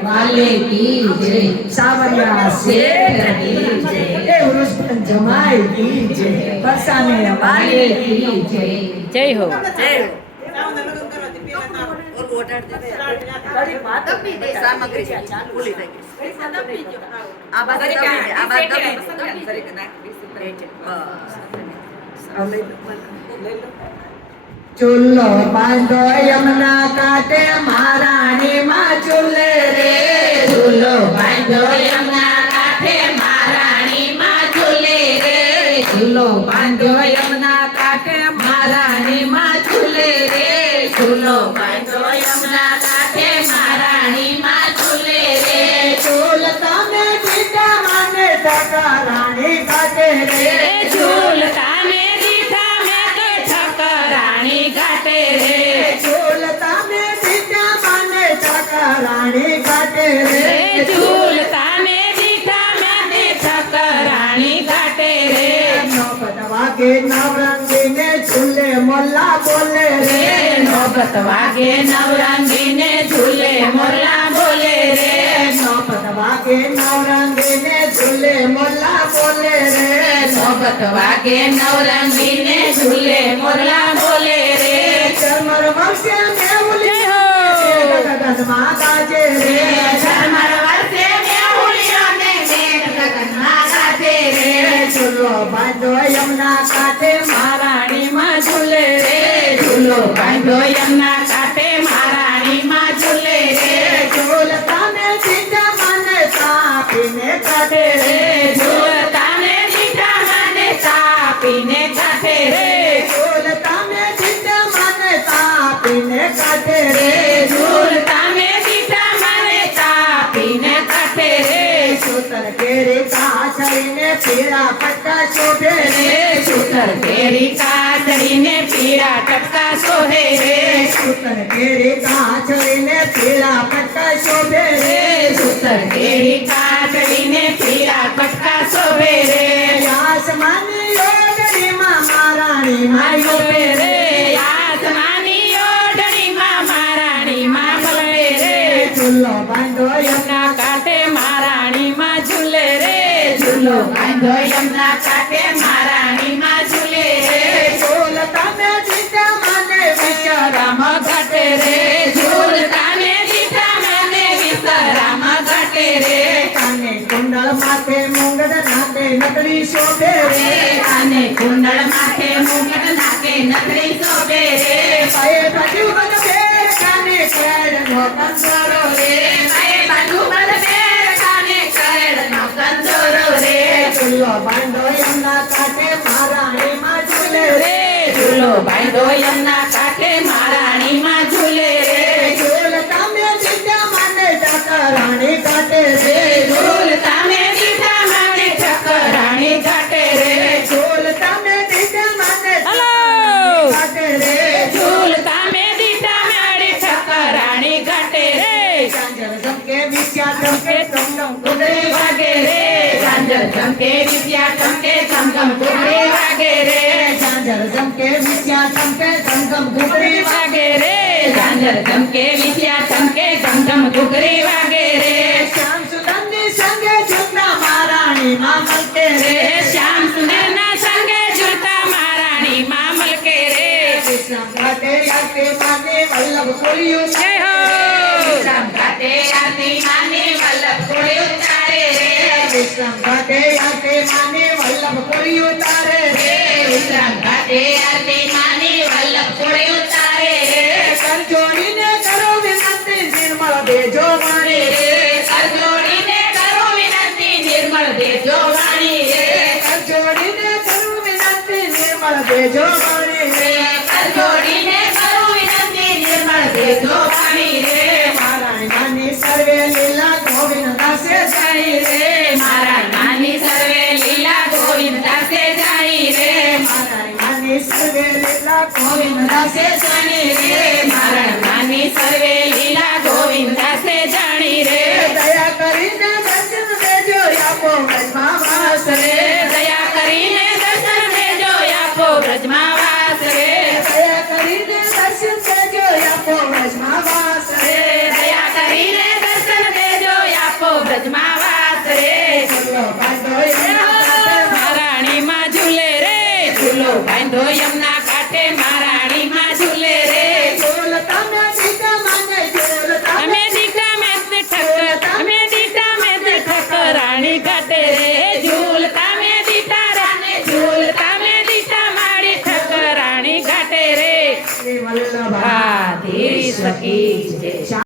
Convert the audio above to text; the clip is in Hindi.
वाले की जय सावरिया सेठ की जय ए उरुस जमाई की जय बरसाने वाले की जय જય હો સામગ્રી ભૂલી થઈ ગઈ આ બાજુ દબી દે, આ બાજુ દબી દે. બસ. ચૂલો બાંધો चुल्लो बांधो यमुना काटे, महारानी मा चुल्ले रे। चुल्लो बांधो यमुना काटे, महारानी मा चुल्ले रे। चुल्लो बांधो यमुना काटे, महारानी मा चुल्ले रे। चुल्लो बांधो यमुना काटे, महारानी मा चुल्ले रे। चुल्लो तो तमे पिता माने सकारा કાંઠે રે ઝૂલતા ને દીઠા મેં તે ઠકરાણી ઘાટે રે નોબત વાગે નવરંગીને ઝૂલે મોલ્લા બોલે રે નોબત વાગે નવરંગીને ઝૂલે મોરલા બોલે રે નોબત વાગે નવરંગીને ઝૂલે મોલ્લા બોલે રે નોબત વાગે નવરંગીને ઝૂલે મોરલા બોલે રે ચરમર વર્ષે મેહુલી જય जगन काते महारानी माँ झूले रे झूलो बांधो यमुना काते महारानी माँ झूले रे झूलता ने सीता मन तापीने काटे रे झूलता ने रे झूलता ने सीता मन तापीने काटे रे। कासरी ने पीरा पट्टा शोभे रे। सुतर तेरी कासरी ने पीरा पट्टा शोभे रे। सुतर तेरी कासरी ने पीरा पट्टा शोभे रे। सुतर तेरी कासरी ने पीरा पट्टा शोभे रे। आसमान योगरी माँ महारानी माँ रे। आसमानी योगरी माँ महारानी माँ बलवे रे। चुल्लो बांधो यमुना કુંડળ માથે મુંગળ નાકે નકરી શોભે રે. કાને કુંડળ માથે મુંગળ નાકે નકરી શોભે રે. પાયે પજુ બગ ફેર કાને કેર નો બાંધો એમના કાંઠે મહારાણી માં ઝૂલે રે રે ઝૂલો બાંધો યમના કાંઠે મહારાણીમાં ઝૂલે રે ચૂલ તમે દીધા મને ઠકરાણી કાઢે રે રે ઝૂલ તમે દીઠા મને ઠકરાણી ઘાટે રે ચૂલ તમે દીધા મને હલો. કાઢે રે ઝૂલ તમે દીઠા મારી ઠકરાણી ઘાટે રે ચાંદર ઝમકે વિશ્યા ઝમકે जमके विद्या चमके चमकम घुबरे वागे रे। झांझर जमके विद्या चमके चमकम घुबरे वागे रे। झांझर जमके विद्या चमके चमकम घुबरे वागे रे। श्याम सुनंद संग झुकना महारानी मामल के रे। श्याम सुनंद संग झुकता महारानी मामल के रे। कृष्ण गाते आते माने वल्लभ कोई जय हो। कृष्ण गाते आते माने वल्लभ कोई વિશ્રામ ઘાટે યાતે માને વલ્લભ કોળિયું તારે રે વિશ્રામ ઘાટે આરતી માને વલ્લભ કોળે ઉતારે રે કર જોડીને કરો વિનંતી નિર્મળ દેજો વાણી રે કર જોડીને કરો વિનંતી નિર્મળ દેજો વાણી રે કર જોડીને કરો વિનંતી નિર્મળ દેજો વાણી રે કર જોડીને કરો વિનંતી નિર્મળ દેજો વાણી રે નારાયણ માની સર્વે લીલા ગોવિંદ દાસે જાઈ રે ગોવિંદ દાસે જાણી રે મારા નાની સર્વે લીલા ગોવિંદ દાસે જાણી રે દયા કરીને દર્શન દેજો આપો મનમાં વાસ ધોયમના કાંઠે મા